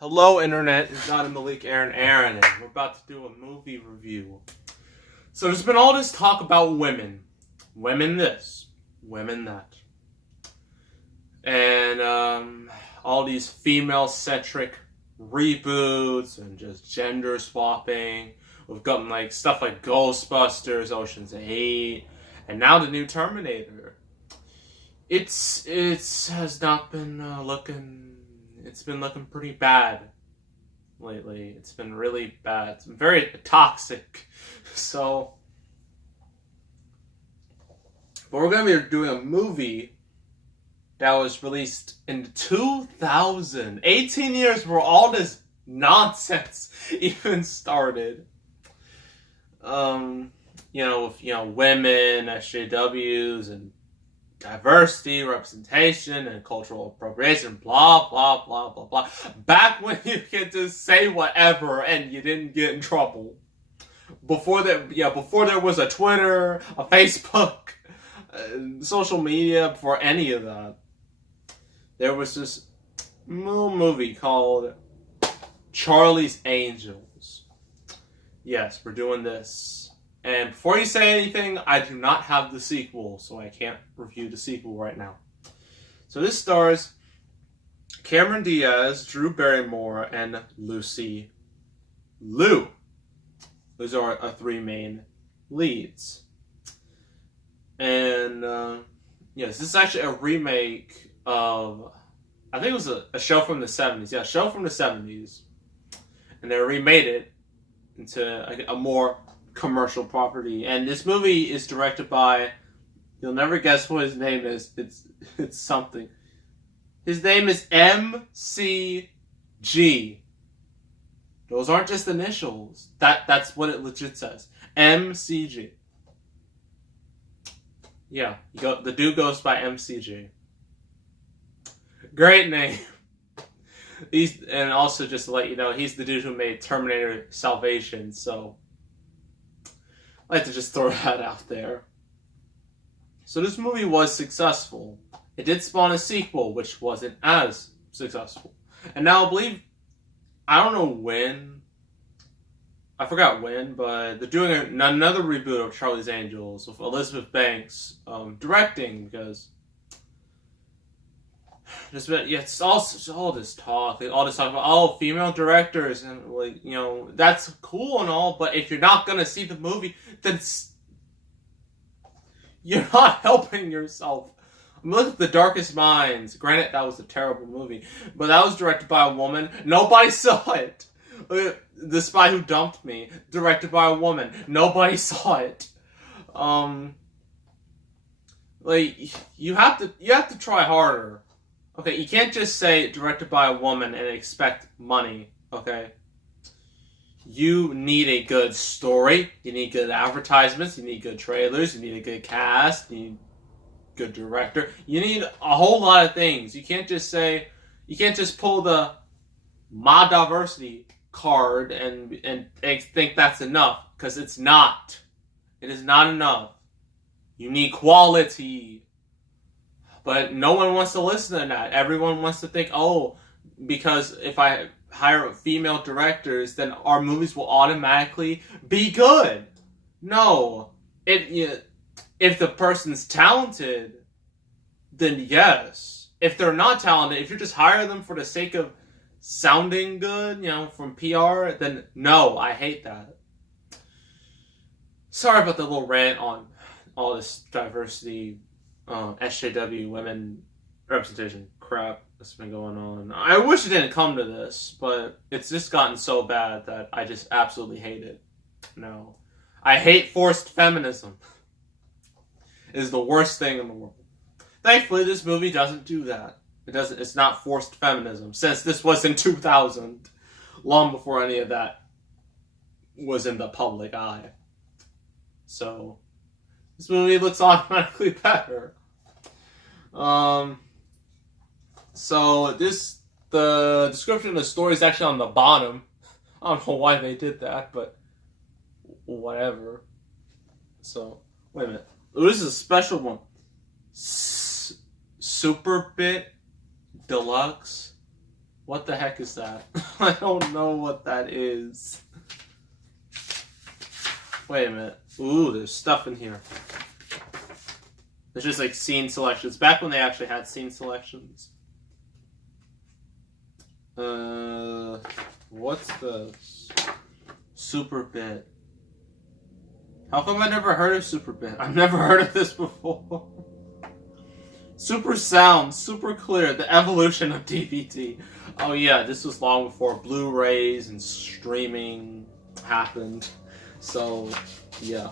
Hello, Internet. It's not Malik Aaron, and we're about to do a movie review. So there's been all this talk about women. Women this, women that. And all these female-centric reboots and just gender swapping. We've gotten like stuff like Ghostbusters, Ocean's 8, and now the new Terminator. It has not been looking. It's been looking pretty bad lately. It's been really bad. It's been very toxic. So, but we're gonna be doing a movie that was released in 2000. 18 years before all this nonsense even started. With women, SJWs, and diversity, representation, and cultural appropriation, blah, blah, blah, blah, blah. Back when you could just say whatever and you didn't get in trouble. Before there was a Twitter, a Facebook, social media, before any of that. There was this little movie called Charlie's Angels. Yes, we're doing this. And before you say anything, I do not have the sequel, so I can't review the sequel right now. So this stars Cameron Diaz, Drew Barrymore, and Lucy Liu. Those are our three main leads. And, yes, this is actually a remake of, I think it was a show from the 70s. Yeah, a show from the 70s. And they remade it into a more commercial property. And this movie is directed by, you'll never guess what his name is. It's something. His name is MCG. Those aren't just initials. That's what it legit says. MCG. Yeah, the dude goes by MCG. Great name. And also just to let you know, he's the dude who made Terminator Salvation, so I like to just throw that out there. So this movie was successful. It did spawn a sequel, which wasn't as successful. And now I don't know when, I forgot when, but they're doing another reboot of Charlie's Angels with Elizabeth Banks directing, because it's all this talk. All this talk about female directors, and that's cool and all. But if you're not gonna see the movie, then you're not helping yourself. Look at The Darkest Minds. Granted, that was a terrible movie, but that was directed by a woman. Nobody saw it. The Spy Who Dumped Me, directed by a woman. Nobody saw it. You have to try harder. Okay, you can't just say directed by a woman and expect money, okay? You need a good story, you need good advertisements, you need good trailers, you need a good cast, you need a good director. You need a whole lot of things. You can't just pull the my diversity card and think that's enough, because it's not. It is not enough. You need quality. But no one wants to listen to that. Everyone wants to think, because if I hire female directors, then our movies will automatically be good. No. If the person's talented, then yes. If they're not talented, if you just hire them for the sake of sounding good, from PR, then no, I hate that. Sorry about the little rant on all this diversity, SJW, women representation crap that's been going on. I wish it didn't come to this, but it's just gotten so bad that I just absolutely hate it. No. I hate forced feminism. It is the worst thing in the world. Thankfully, this movie doesn't do that. It's not forced feminism, since this was in 2000, long before any of that was in the public eye. So, this movie looks automatically better. So the description of the story is actually on the bottom. I don't know why they did that, but whatever. So, wait a minute. This is a special one. Super Bit Deluxe. What the heck is that? I don't know what that is. Wait a minute. Ooh, there's stuff in here. It's just like scene selections. Back when they actually had scene selections. What's this? Super Bit. How come I never heard of Super Bit? I've never heard of this before. Super sound, super clear, the evolution of DVD. Oh yeah, this was long before Blu-rays and streaming happened. So, yeah.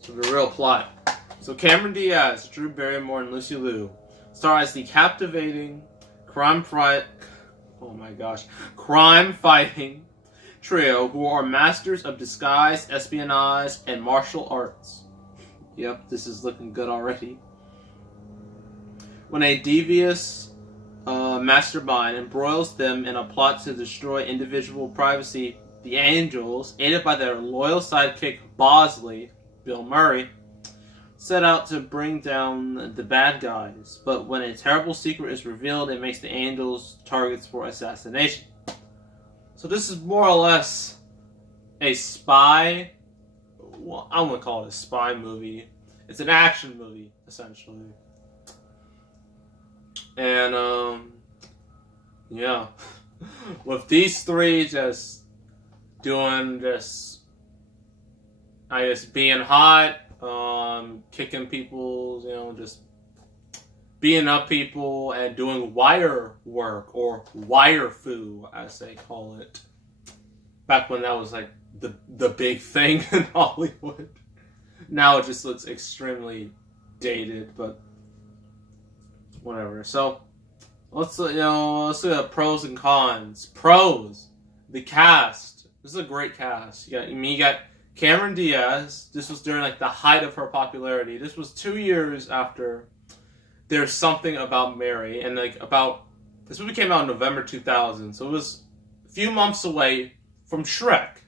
So the real plot. So Cameron Diaz, Drew Barrymore, and Lucy Liu star as the captivating crime-fighting trio who are masters of disguise, espionage, and martial arts. Yep, this is looking good already. When a devious mastermind embroils them in a plot to destroy individual privacy, the Angels, aided by their loyal sidekick Bosley, Bill Murray, set out to bring down the bad guys. But when a terrible secret is revealed, it makes the Angels targets for assassination. So this is more or less a spy... Well, I wouldn't call it a spy movie. It's an action movie, essentially. And, yeah. With these three just doing this, I guess, being hot, kicking people, just beating up people and doing wire work, or wire fu, as they call it. Back when that was like the big thing in Hollywood. Now it just looks extremely dated, but whatever. So let's look at the pros and cons. Pros: the cast. This is a great cast. You got Cameron Diaz. This was during like the height of her popularity. This was 2 years after There's Something About Mary, and this movie came out in November 2000, so it was a few months away from Shrek.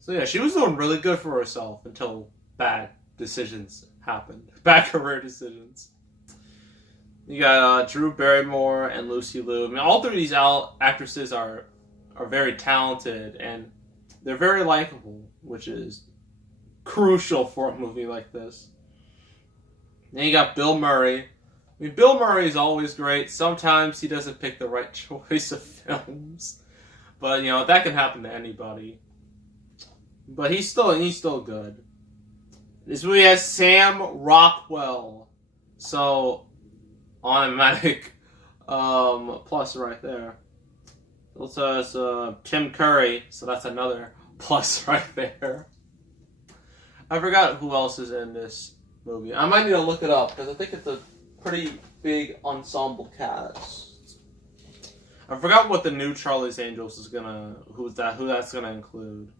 So yeah, she was doing really good for herself until bad decisions happened. Bad career decisions. You got Drew Barrymore and Lucy Liu. I mean, all three of these actresses are very talented, and they're very likable, which is crucial for a movie like this. Then you got Bill Murray. I mean, Bill Murray is always great. Sometimes he doesn't pick the right choice of films, but that can happen to anybody. But he's still good. This movie has Sam Rockwell, so automatic plus right there. It also has Tim Curry, so that's another plus right there. I forgot who else is in this movie. I might need to look it up because I think it's a pretty big ensemble cast. I forgot what the new Charlie's Angels is who that's gonna include.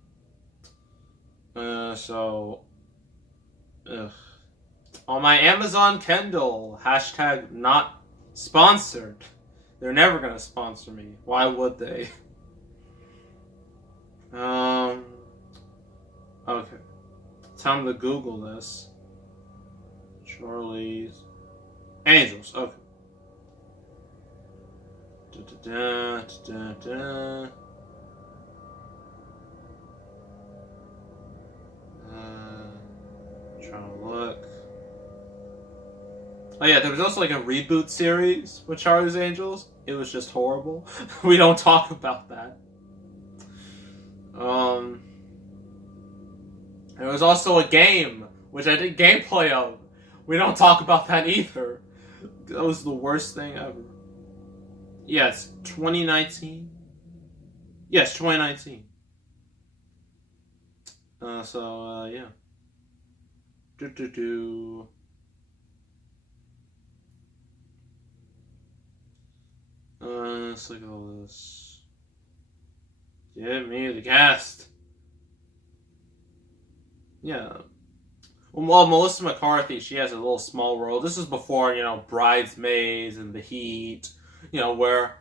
On my Amazon Kindle, #not sponsored. They're never gonna sponsor me. Why would they? Okay. Time to Google this. Charlie's Angels. Okay. Trying to look. Oh yeah, there was also like a reboot series with Charlie's Angels. It was just horrible. We don't talk about that. There was also a game, which I did gameplay of. We don't talk about that either. That was the worst thing ever. Yeah, it's 2019. Yes, 2019. Yeah. Let's look at all this. Give me the cast. Yeah. Well, Melissa McCarthy, she has a little small role. This is before, Bridesmaids and The Heat, where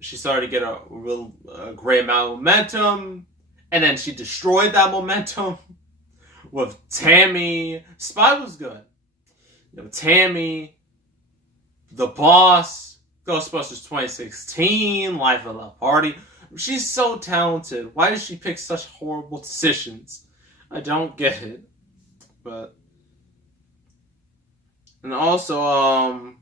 she started to get a great amount of momentum, and then she destroyed that momentum with Tammy. Spy was good. Tammy, The Boss, Ghostbusters 2016, Life of the Party. She's so talented. Why does she pick such horrible decisions? I don't get it. But and also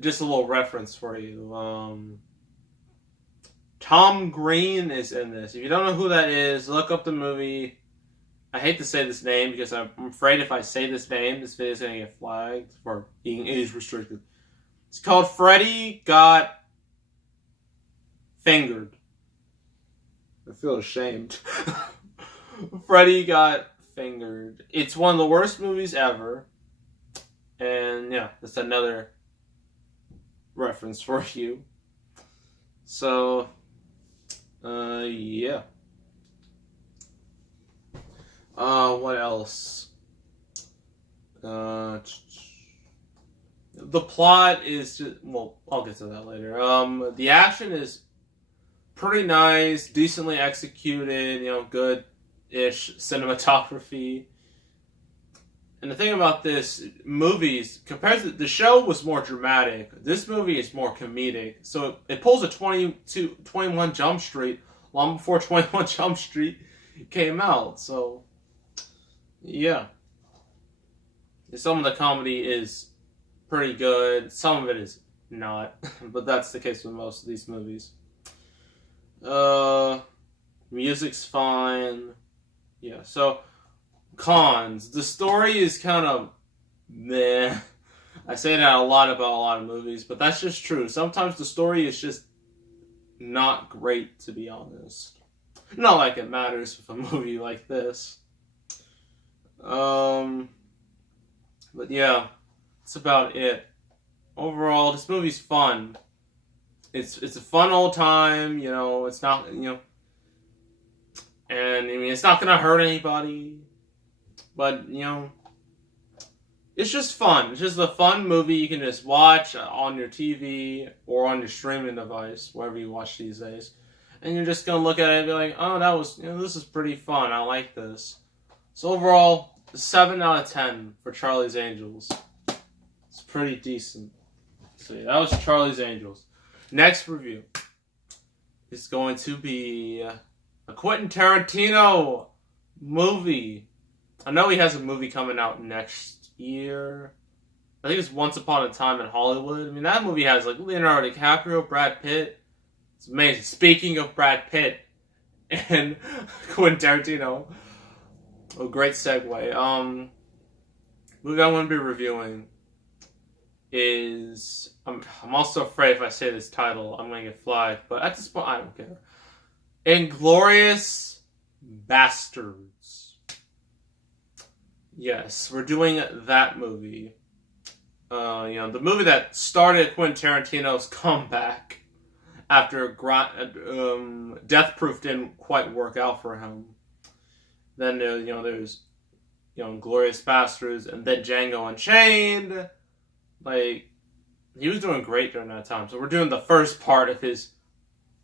just a little reference for you. Tom Green is in this. If you don't know who that is, look up the movie. I hate to say this name because I'm afraid if I say this name, this video is going to get flagged for being age restricted. It's called Freddy Got Fingered. I feel ashamed. Freddy Got Fingered. It's one of the worst movies ever. And yeah, that's another reference for you. So, yeah. What else? The plot is just, well, I'll get to that later. The action is pretty nice, decently executed, good-ish cinematography. And the thing about this movies, compared to the show was more dramatic, this movie is more comedic. So it pulls a 21 Jump Street long before 21 Jump Street came out. So, yeah. Some of the comedy is pretty good. Some of it is not. But that's the case with most of these movies. Music's fine. Yeah, so cons. The story is kind of meh. I say that a lot about a lot of movies, but that's just true. Sometimes the story is just not great, to be honest. Not like it matters with a movie like this. But yeah, that's about it. Overall, this movie's fun. It's a fun old time, it's not, and I mean, it's not gonna hurt anybody. But, it's just fun. It's just a fun movie you can just watch on your TV or on your streaming device, wherever you watch these days. And you're just going to look at it and be like, oh, that was, this is pretty fun. I like this. So overall, 7 out of 10 for Charlie's Angels. It's pretty decent. So yeah, that was Charlie's Angels. Next review is going to be a Quentin Tarantino movie. I know he has a movie coming out next year. I think it's Once Upon a Time in Hollywood. I mean, that movie has like Leonardo DiCaprio, Brad Pitt. It's amazing. Speaking of Brad Pitt and Quentin Tarantino, a great segue. Movie I want to be reviewing is I'm also afraid if I say this title I'm gonna get flagged, but at this point I don't care. Inglourious Bastards. Yes, we're doing that movie. The movie that started Quentin Tarantino's comeback after Death Proof didn't quite work out for him. Then there's Inglourious Bastards, and then Django Unchained. Like, he was doing great during that time. So we're doing the first part of his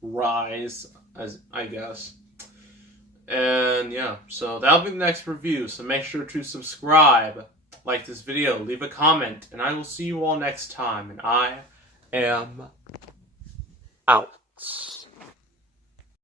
rise, as I guess. And yeah, so that'll be the next review. So make sure to subscribe, like this video, leave a comment, and I will see you all next time. And I am out.